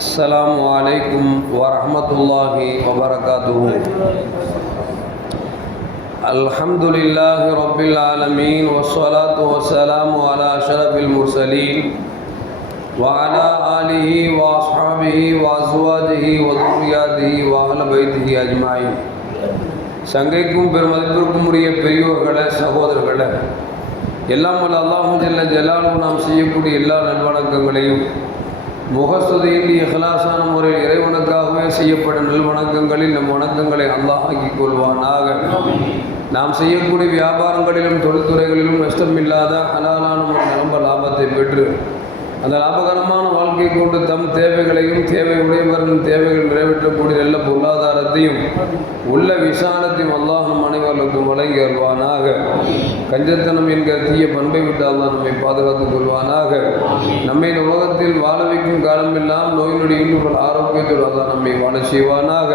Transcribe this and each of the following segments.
السلام عليكم ورحمة الله وبركاته الحمد لله رب العالمين والصلاة والسلام على أشرف المرسلين وعلى آله وأصحابه وأزواجه وذرياته وأهل بيته أجمعين சங்கைக்கும் பெருமதிப்பிற்கும் உரிய பெரியோர்களே சகோதரர்களே எல்லாம் வல்ல அல்லாஹும் ஜல்ல ஜலாலும் நாம் செய்யக்கூடிய எல்லா நல்வணக்கங்களையும் முகஸ்துதியில் இஹ்லாசான முறையில் இறைவனுக்காகவே செய்யப்படும் நல்வணக்கங்களில் நம் வணக்கங்களை அல்லாஹாக்கிக் கொள்வானாக. நாம் செய்யக்கூடிய வியாபாரங்களிலும் தொழில்துறைகளிலும் நஷ்டமில்லாத ஹலாலான ஒரு நிரம்ப லாபத்தை பெற்று அந்த லாபகரமான வாழ்க்கை கொண்டு தம் தேவைகளையும் தேவை உடையவர்களின் தேவைகள் பொருளாதாரத்தையும் உள்ள விசாலத்தையும் அல்லாஹும் அனைவர்களுக்கும் வழங்கி வருவானாக கஞ்சத்தனம் என்கிற தீய பண்பை விட்டு அல்லாஹ் நம்மை பாதுகாத்துக் கொள்வானாக. நம்மை உலகத்தில் வாழ வைக்கும் காலமெல்லாம் நோய் நொடி இன்னொரு ஆரோக்கியத்தோடு அல்லாஹ் நம்மை வாழ செய்வானாக.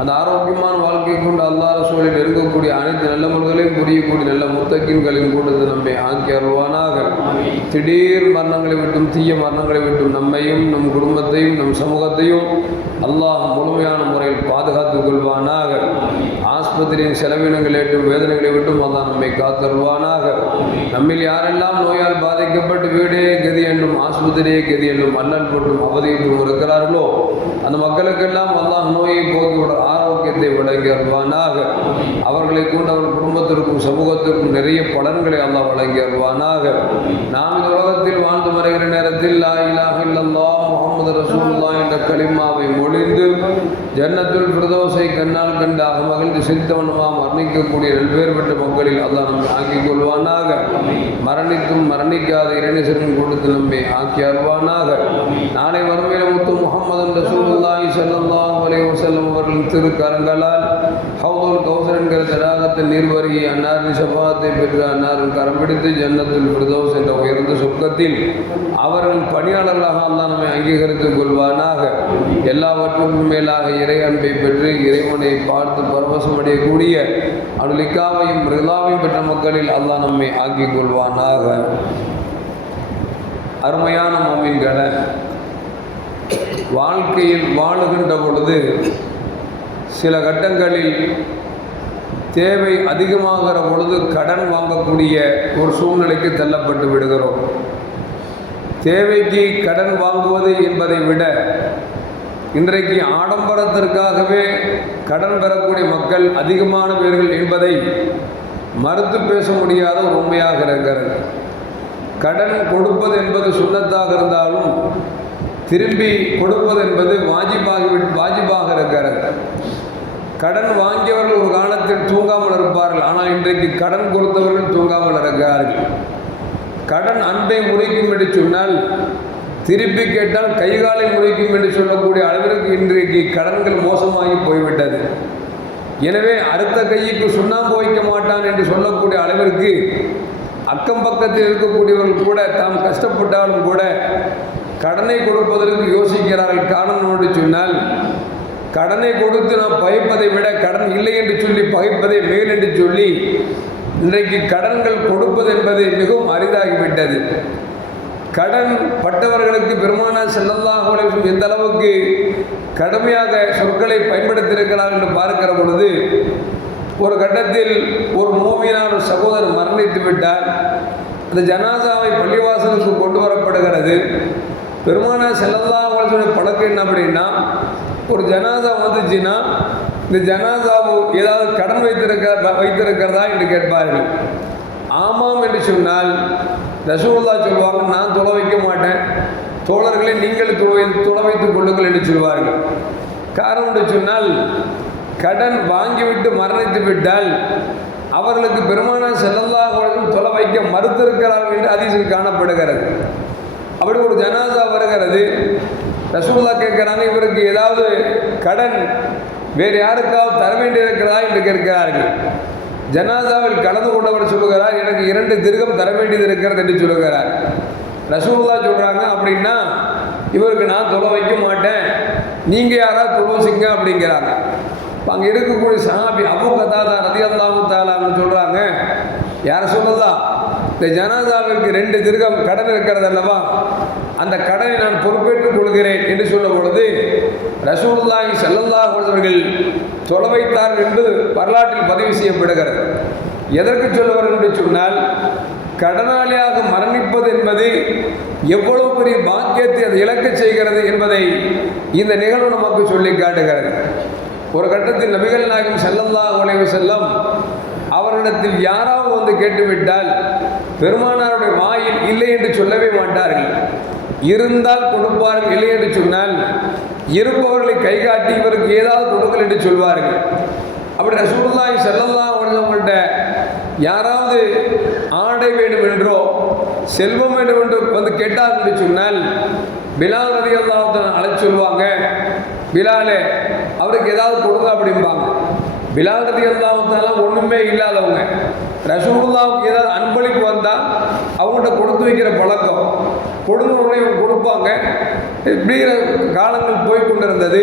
அந்த ஆரோக்கியமான வாழ்க்கை கொண்டு அல்லாஹ் சூழலில் இருக்கக்கூடிய அனைத்து நல்ல முறைகளையும் புரியக்கூடிய நல்ல முத்தக்கின்களையும் கொண்டு நம்மை ஆக்கி அருள்வானாக. திடீர் மரணங்களை விட்டும் தீய மரணங்களை விட்டும் நம்மையும் நம் குடும்பத்தையும் நம் சமூகத்தையும் அல்லாஹ் முழுமையான முறையில் பாதுகாத்துக் கொள்வானாக ஆஸ்பத்திரியின் செலவினங்கள் ஏற்றும் வேதனைகளை விட்டும் அல்லாஹ் நம்மை காத்தருள்வானாக. நம்மில் யாரெல்லாம் நோயால் பாதிக்கப்பட்டு வீடே கதி என்றும் ஆஸ்பத்திரியே கதி என்றும் அல்லல் போட்டும் அவதியிட்டும் இருக்கிறார்களோ அந்த மக்களுக்கெல்லாம் அல்லாஹ் நோயை போக்கிவிட ஆரோக்கியத்தை வழங்கி அருள்வானாக. அவர்களை கொண்டு அவர் குடும்பத்திற்கும் சமூகத்திற்கும் நிறைய பலன்களை அல்லாஹ் வழங்கி அருள்வானாக. நாம் இந்த உலகத்தில் வாழ்ந்து வருகிற நேரத்தில் லா இலாஹ இல்லல்லாஹ் முகமது ரசூல்லா என்ற கலிமாவை மொழிந்து ஜன்னத்துல் பிரதோசை கண்ணால் கண்டாக மகிழ்ந்து சிரித்தவனமா மரணிக்கக்கூடிய நல்வேறு பெற்ற மக்களில் அல்லாஹ் நம்மை ஆக்கிக் கொள்வானாக. மரணித்தும் மரணிக்காத இறைநேசரின் கொடுத்து நம்மை ஆக்கி அருவானாக நாளை வறுமையில முத்து முகமது ரசூலுல்லாஹி ஸல்லல்லாஹு அலைவசல்லம் அவர்களின் திருக்கரங்களால் ஹவுதுல் கௌசர் என்கிற தடாகத்தில் நீர்வருகி அன்னாரின் சபாத்தை பெற்று அன்னாரின் கரம் பிடித்து ஜன்னத்தில் பிரதோஸ் என்ற உயர்ந்த சொர்க்கத்தில் அவர்கள் பணியாளர்களாக அல்லாஹ் நம்மை அங்கீகரித்துக் கொள்வானாக. எல்லாவற்றுக்கும் மேலாக இறை அன்பை பெற்று இறைவனை பார்த்து பரவசமடையக்கூடிய அனுலிக்காவையும் ரிலாவையும் பெற்ற மக்களில் அல்லா நம்மை ஆக்கிக் கொள்வானாக. அருமையான மோமின்களை வாழ்க்கையில் வாழுகின்ற பொழுது சில கட்டங்களில் தேவை அதிகமாகிற பொழுது கடன் வாங்கக்கூடிய ஒரு சூழ்நிலைக்கு தள்ளப்பட்டு விடுகிறோம். தேவைக்கு கடன் வாங்குவது என்பதை விட இன்றைக்கு ஆடம்பரத்திற்காகவே கடன் பெறக்கூடிய மக்கள் அதிகமான பேர்கள் என்பதை மறுத்து பேச முடியாத ஒரு உண்மையாக இருக்கிறது. கடன் கொடுப்பது என்பது சுண்ணத்தாக இருந்தாலும் திரும்பி கொடுப்பது என்பது வாஜிபாகி வாஜிபாக இருக்கிறது கடன் வாங்கியவர்கள் ஒரு காலத்தில் தூங்காமல் இருப்பார்கள். ஆனால் இன்றைக்கு கடன் கொடுத்தவர்கள் தூங்காமல் இருக்கிறார்கள் கடன் அன்பை முறைக்கும் என்று சொன்னால் திருப்பி கேட்டால் கைகாலை முறைக்கும் என்று சொல்லக்கூடிய அளவிற்கு இன்றைக்கு கடன்கள் மோசமாகி போய்விட்டது. எனவே அடுத்த கைக்கு சுண்ணாம்பு வைக்க மாட்டான் என்று சொல்லக்கூடிய அளவிற்கு அக்கம் பக்கத்தில் இருக்கக்கூடியவர்கள் கூட தாம் கஷ்டப்பட்டாலும் கூட கடனை கொடுப்பதற்கு யோசிக்கிறார்கள். காரணம் என்று சொன்னால் கடனை கொடுத்து நாம் பகைப்பதை விட கடன் இல்லை என்று சொல்லி பகைப்பதை மேல் என்று சொல்லி இன்றைக்கு கடன்கள் கொடுப்பது என்பது மிகவும் அரிதாகிவிட்டது. கடன் பட்டவர்களுக்கு பெருமான செல்லல்லாஹ் எந்த அளவுக்கு கடுமையாக சொற்களை பயன்படுத்தியிருக்கிறார் என்று பார்க்கிற பொழுது ஒரு கட்டத்தில் ஒரு மூமியான சகோதரர் மரணித்து விட்டார். அந்த ஜனாசாவை பள்ளிவாசலுக்கு கொண்டு வரப்படுகிறது. பெருமானா செல்லல்லா அவர்களுடைய பழக்கம் என்ன அப்படின்னா ஒரு ஜனாசா வந்துச்சுன்னா இந்த ஜனாசாவு ஏதாவது கடன் வைத்திருக்க வைத்திருக்கிறதா என்று கேட்பார்கள். ஆமாம் என்று சொன்னால் ரசூல்லா சொல்லுவாங்க நான் தொலை வைக்க மாட்டேன். தோழர்களை நீங்கள் துளை துளை வைத்துக் கொள்ளுங்கள் என்று சொல்வார்கள். காரணம் என்று சொன்னால் கடன் வாங்கிவிட்டு மரணித்து விட்டால் அவர்களுக்கு பெருமானா செல்லல்லா அவர்களும் தொலை வைக்க மறுத்திருக்கிறார்கள் என்று அதிசயில் காணப்படுகிறது. அப்படி ஒரு ஜனாசா வருகிறது. ரசூல்லா கேட்குறாங்க இவருக்கு ஏதாவது கடன் வேறு யாருக்காவது தர வேண்டியிருக்கிறதா? என்று கேட்கிறார்கள். ஜனாதாவில் கலந்து கொண்டவர் சொல்லுகிறார் எனக்கு இரண்டு திருகம் தர வேண்டியது இருக்கிறது என்று சொல்லுகிறார். ரசூல்லா சொல்கிறாங்க அப்படின்னா இவருக்கு நான் தொலை வைக்க மாட்டேன். நீங்கள் யாராவது தொழுவசிங்க அப்படிங்கிறாங்க. இப்போ அங்கே இருக்கக்கூடிய சஹாபி அபு கதாதா ரதி அல்லாஹு தாலான்னு சொல்கிறாங்க யாரை சொல்லுதா இந்த ஜனாதாவிற்கு ரெண்டு திருகம் கடன் இருக்கிறது அல்லவா? அந்த கடனை நான் பொறுப்பேற்றுக் கொள்கிறேன் என்று சொல்லும் பொழுது ரசூல்லாஹி ஸல்லல்லாஹு அலைஹி அவர்கள் தொலை என்று வரலாற்றில் பதிவு செய்யப்படுகிறது. எதற்கு சொல்லுவார் என்று சொன்னால் கடனாளியாக மரணிப்பது என்பது எவ்வளவு பெரிய பாக்கியத்தை அது இழக்க செய்கிறது என்பதை இந்த நிகழ்வு நமக்கு சொல்லி காட்டுகிறது. ஒரு கட்டத்தில் நபிகள் நாயகம் செல்லல்லா உலக செல்லம் அவரிடத்தில் யாராவது வந்து கேட்டுவிட்டால் பெருமானாருடைய வாயில் இல்லை என்று சொல்லவே மாட்டார்கள். இருந்தால் கொடுப்பார்கள் இல்லை என்று சொன்னால் இருப்பவர்களை கைகாட்டி இவருக்கு ஏதாவது கொடுக்கல் என்று சொல்வார்கள். அப்படி ரசூல்லாய் செல்லல்லா அலைஹி யாராவது ஆடை வேண்டும் என்றோ செல்வம் வேண்டும் என்று வந்து கேட்டார் என்று சொன்னால் பிலால் ரதி அல்லாஹ் அழைச்சு பிலாலே அவருக்கு ஏதாவது கொடுங்க அப்படிம்பாங்க. பிலால் ரதி ஒன்றுமே இல்லாதவங்க. ரசூல்லாவுக்கு ஏதாவது அன்பளிப்பு வந்தால் அவங்கள்ட்ட கொடுத்து வைக்கிற பழக்கம். கொடுங்க உடனே கொடுப்பாங்க. இப்படிங்கிற காலங்கள் போய் கொண்டிருந்தது.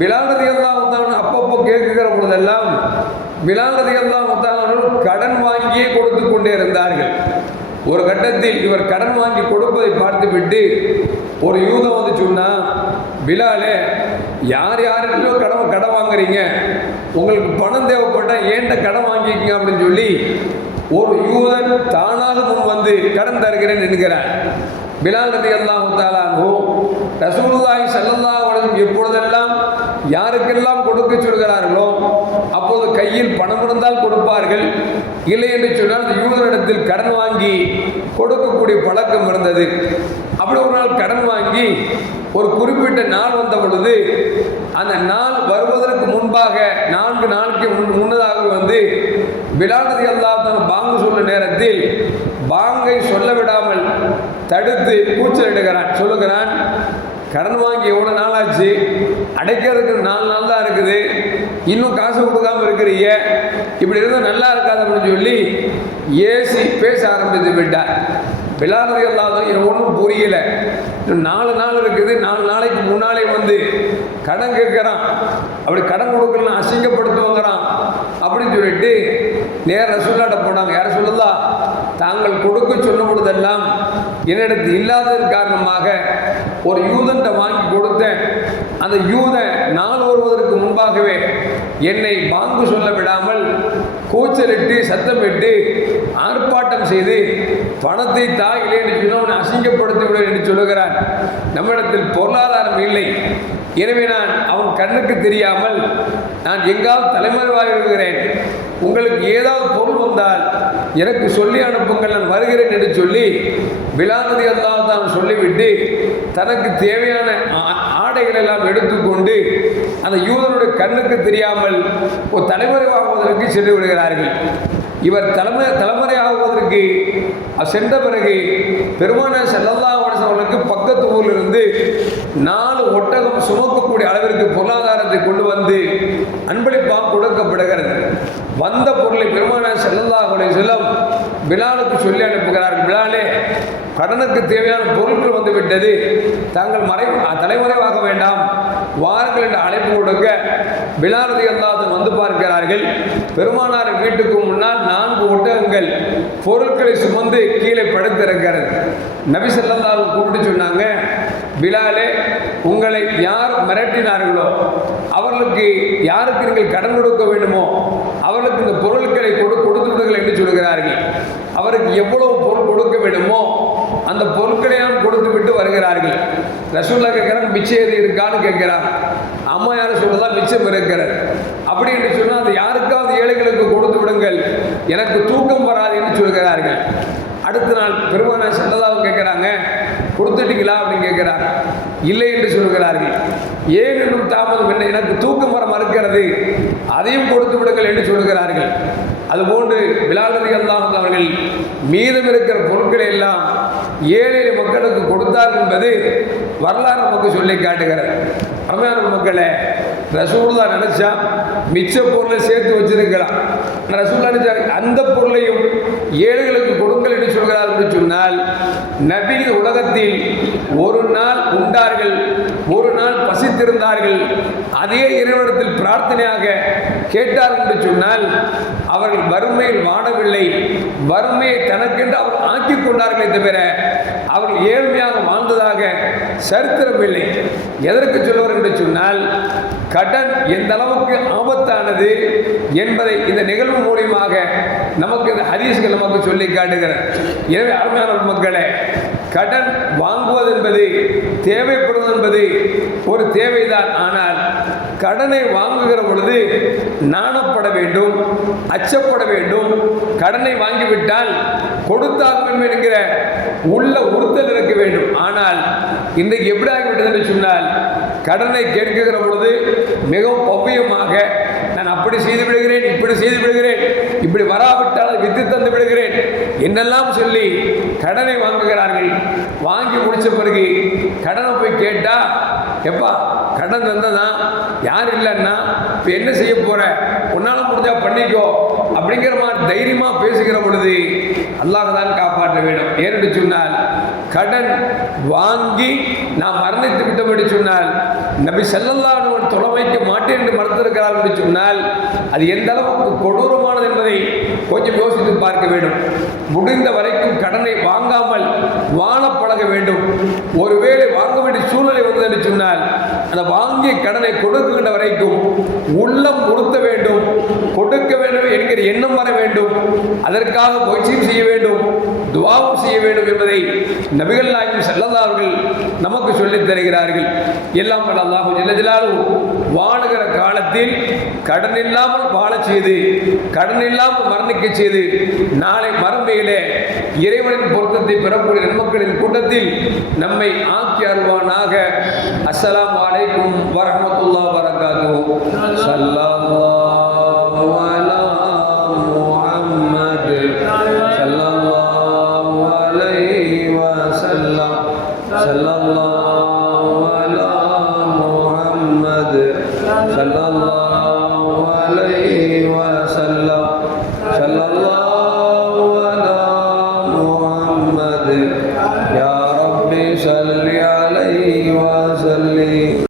பிலால் ரதி அல்லாஹ் அப்பப்போ கேட்குற பொழுதெல்லாம் பிலால் ரதி கடன் வாங்கியே கொடுத்து கொண்டே இருந்தார்கள். ஒரு கட்டத்தில் இவர் கடன் வாங்கி கொடுப்பதை பார்த்துவிட்டு ஒரு யூதம் வந்து சொன்னா பிலாலே யார் யாருக்கோ கடன் கடன் வாங்குறீங்க? உங்களுக்கு பணம் தேவைப்பட்டா ஏன்ட்ட கடன் வாங்கிக்கங்க அப்படின்னு சொல்லி ஒரு யூதன் தானாக முன் வந்து கடன் தருகிறேன் என்கிறான் பிலால் ரதி அல்லாஹு தாலானோ ரசூலுல்லாஹி ஸல்லல்லாஹு அலைஹி எப்பொழுதெல்லாம் யாருக்கெல்லாம் கொடுக்க சொல்கிறார்களோ அப்போது கையில் பணம் இருந்தால் கொடுப்பார்கள். இல்லை என்று சொன்னால் யூதரிடத்தில் கடன் வாங்கி கொடுக்கக்கூடிய பழக்கம் இருந்தது. அப்படி ஒரு நாள் கடன் வாங்கி ஒரு குறிப்பிட்ட நாள் வந்த பொழுது அந்த நாள் வருவதற்கு முன்பாக நான்கு நாளுக்கு முன் முன்னதாக வந்து விழாநதி அல்லாஹ் பாங்கு சொல்ல நேரத்தில் பாங்கை சொல்ல விடாமல் தடுத்து கூச்சலிடுகிறான் சொல்லுகிறான் கடன் வாங்கி எவ்வளோ நாள் ஆச்சு அடைக்கிறதுக்கு நாலு நாள் தான் இருக்குது. இன்னும் காசு கொடுக்காம இருக்கிறீங்க. இப்படி இருந்தால் நல்லா இருக்காது அப்படின்னு சொல்லி ஏசி பேச ஆரம்பித்து விட்டார். விளாடுறது இல்லாத எனக்கு ஒன்றும் புரியல. நாலு நாள் இருக்குது. நாலு நாளைக்கு முன்னாலே வந்து கடன் கேட்குறான். அப்படி கடன் கொடுக்கலாம் அசிங்கப்படுத்துவாங்கிறான். அப்படின்னு சொல்லிட்டு நேர சொல்லாட்ட போனாங்க. யார சொல்லலாம் தாங்கள் கொடுக்க சொன்ன பொழுதெல்லாம் என்னிடத்து இல்லாததன் காரணமாக ஒரு யூதன்ட்ட வாங்கி கொடுத்தேன். அந்த யூதன் நாள் வருவதற்கு முன்பாகவே என்னை பாங்கு சொல்ல விடாமல் கூச்சலிட்டு சத்தமிட்டு ஆர்ப்பாட்டம் செய்து பணத்தை தாயிலே என்று சொன்னவனை அசிங்கப்படுத்தி விட என்று சொல்லுகிறான். நம்மிடத்தில் பொருளாதாரம் இல்லை. எனவே நான் அவன் கண்ணுக்கு தெரியாமல் நான் எங்காவது தலைமறைவாக இருக்கிறேன். உங்களுக்கு ஏதாவது பொருள் வந்தால் எனக்கு சொல்லி அனுப்புங்கள் நான் வருகிறேன் என்று சொல்லி விழாநதி அல்லாஹ் தான் சொல்லிவிட்டு தனக்கு தேவையான ஆடைகள் எல்லாம் எடுத்துக்கொண்டு அந்த யூதனுடைய கண்ணுக்கு தெரியாமல் ஒரு தலைமுறைவாகுவதற்கு சென்று விடுகிறார்கள். இவர் தலைமை தலைமுறை ஆகுவதற்கு சென்ற பிறகு பெருமான செல்லல்லா அவர்களுக்கு பக்கத்து ஊரில் இருந்து நாலு ஒட்டகம் சுமக்கக்கூடிய அளவிற்கு பொருளாதாரத்தை கொண்டு வந்து அன்பளிப்பாக கொடுக்கப்படுகிறது. வந்த பொருளை பெருமான செல்லல்லா செல்லம் பிலாலுக்கு சொல்லி அனுப்புகிறார்கள். பிலாலே கடனுக்கு தேவையான பொருட்கள் வந்துவிட்டது. தாங்கள் மறை தலைமறைவாக வேண்டாம். வாருங்கள் என்று அழைப்பு கொடுக்க பிலாரதி அல்லாது வந்து பார்க்கிறார்கள். பெருமானார் வீட்டுக்கு முன்னால் நான்கு ஒட்டகங்கள் பொருட்களை சுமந்து கீழே படுத்திருக்கிறது. நபி ஸல்லல்லாஹு கூப்பிட்டு சொன்னாங்க பிலாலே உங்களை யார் மிரட்டினார்களோ அவர்களுக்கு யாருக்கு நீங்கள் கடன் கொடுக்க வேண்டுமோ அவர்களுக்கு இந்த பொருட்களை கொடு சொல்கிறார்கள். அவருக்கு எவ்வளவு பொருள் கொடுக்க வேண்டுமோ அந்த பொருட்களை எல்லாம் கொடுத்து விட்டு வருகிறார்கள். ரசூல்லா கேட்குறாங்க மிச்சம் எது இருக்கான்னு கேட்குறான் அம்மா யாரும் சொல்லதான் மிச்சம் இருக்கிறார் அப்படி என்று சொன்னால் அது யாருக்காவது ஏழைகளுக்கு கொடுத்து விடுங்கள். எனக்கு தூக்கம் வராது என்று சொல்கிறார்கள். அடுத்த நாள் பெருமான சந்ததாவும் கேட்குறாங்க கொடுத்துட்டீங்களா அப்படின்னு கேட்கிறார். இல்லை என்று சொல்கிறார்கள் ஏன் தாமதம் என்ன? எனக்கு தூக்கம் வர மறுக்கிறது. அதையும் கொடுத்து விடுங்கள் என்று சொல்கிறார்கள் அதுபோன்று விழாநதி அவர்கள் மீதம் இருக்கிற பொருட்களை எல்லாம் ஏழை மக்களுக்கு கொடுத்தார் என்பது வரலாறு நமக்கு சொல்லி காட்டுகிறது. அருமையான மக்களை ரசூல்லா நினைச்சா மிச்ச பொருளை சேர்த்து வச்சிருக்கிறான் ரசூல்லா நினைச்சா அந்த பொருளையும் ஏழைகளுக்கு கொடுங்கள் என்று சொல்கிறார் என்று சொன்னால் நபி உலகத்தில் ஒரு நாள் உண்டார்கள் ஒரு நாள் பசித்திருந்தார்கள். அதே இறைவனத்தில் பிரார்த்தனையாக கேட்டார் என்று சொன்னால் அவர்கள் வறுமையில் வாடவில்லை. வறுமையை தனக்கென்று அவர் ஆக்கிக் கொண்டார்களே தவிர அவர்கள் ஏழ்மையாக வாழ்ந்தது சரித்திரம் இல்லை. எதற்கு சொல்லுவார் என்று சொன்னால் கடன் எந்த அளவுக்கு ஆபத்தானது என்பதை இந்த நிகழ்வு மூலியமாக நமக்கு இந்த ஹதீஸ்கள் நமக்கு சொல்லி காட்டுகிறார் எனவே அருமையான மக்களே கடன் வாங்குவது என்பது தேவைப்படுவது என்பது ஒரு தேவைதான். ஆனால் கடனை வாங்குகிற பொழுது நாணப்பட வேண்டும் அச்சப்பட வேண்டும். கடனை வாங்கிவிட்டால் கொடுத்தாக என்கிற உள்ள உறுத்தல் இருக்க வேண்டும். ஆனால் இன்றைக்கு எப்படி ஆகிவிட்டது என்று சொன்னால் கடனை கேட்குகிற பொழுது மிகவும் பவ்யமாக நான் அப்படி செய்து விடுகிறேன் இப்படி செய்து விடுகிறேன் இப்படி வராவிட்டால் வித்து தந்து விடுகிறேன் என்னெல்லாம் சொல்லி கடனை வாங்குகிறார்கள். வாங்கி முடிச்ச பிறகு கடனை போய் கேட்டால் எப்பா கடன் தந்ததா? யார் இல்லைன்னா இப்போ என்ன செய்ய போற? உன்னால முடிஞ்சா பண்ணிக்கோ. அப்படிங்கிற மாதிரி தைரியமா பேசுகிற பொழுது அல்லாஹ் தான் காப்பாற்ற வேண்டும். ஏன்னு சொன்னால் கடன் வாங்கி நாம் மரணித்து விட்டோம் என்று சொன்னால் நபி செல்லல்லாஹு தொலைமைக்க மாட்டேன் என்று மறுத்திருக்கிறார் என்று சொன்னால் அது எந்த அளவுக்கு கொடூரமானது என்பதை கொஞ்சம் யோசித்து பார்க்க வேண்டும். முடிந்த வரைக்கும் கடனை வாங்காமல் வாழ பழக வேண்டும். ஒருவேளை வாங்க வேண்டிய சூழ்நிலை வந்தது என்று சொன்னால் அந்த வாங்கிய கடனை கொடுக்கின்ற வரைக்கும் உள்ளம் உறுத்த வேண்டும். கொடுக்க வேண்டும் என்கிற எண்ணம் வர வேண்டும். அதற்காக முயற்சியும் செய்ய வேண்டும். துவாவும் செய்ய வேண்டும் என்பதை நபிகள் நாயகம் செல்லதார்கள் நமக்கு சொல்லித் தருகிறார்கள். எல்லாம் வல்ல அல்லாஹு வாழுகிற காலத்தில் கடன் இல்லாமல் வாழச் செய்து கடன் இல்லாமல் மரணிக்க செய்து நாளை மரபையிலே இறைவனின் பொருத்தத்தை பெறக்கூடிய நன்மக்களின் கூட்டத்தில் நம்மை ஆக்கி அருவானாக அஸ்ஸலாமு அலைக்கும் வரஹ்மத்துல்லாஹி வரகாத்துஹு